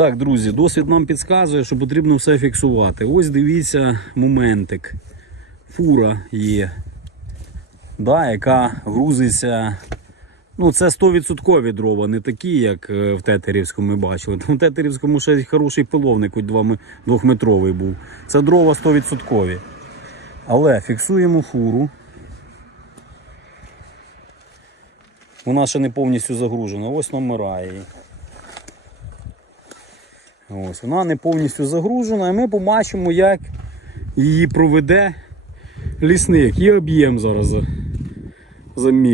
Так, друзі, досвід нам підказує, що потрібно все фіксувати. Ось дивіться моментик. Фура є, да, яка грузиться. Ну, це 100% дрова, не такі, як е, в Тетерівському ми бачили. Там в Тетерівському ще хороший пиловник, двохметровий був. Це дрова 100%. Але фіксуємо фуру. Вона ще не повністю загружена. Ось номера її. Ось, вона не повністю загружена, і ми побачимо, як її проведе лісник. Є об'єм зараз за, за мі-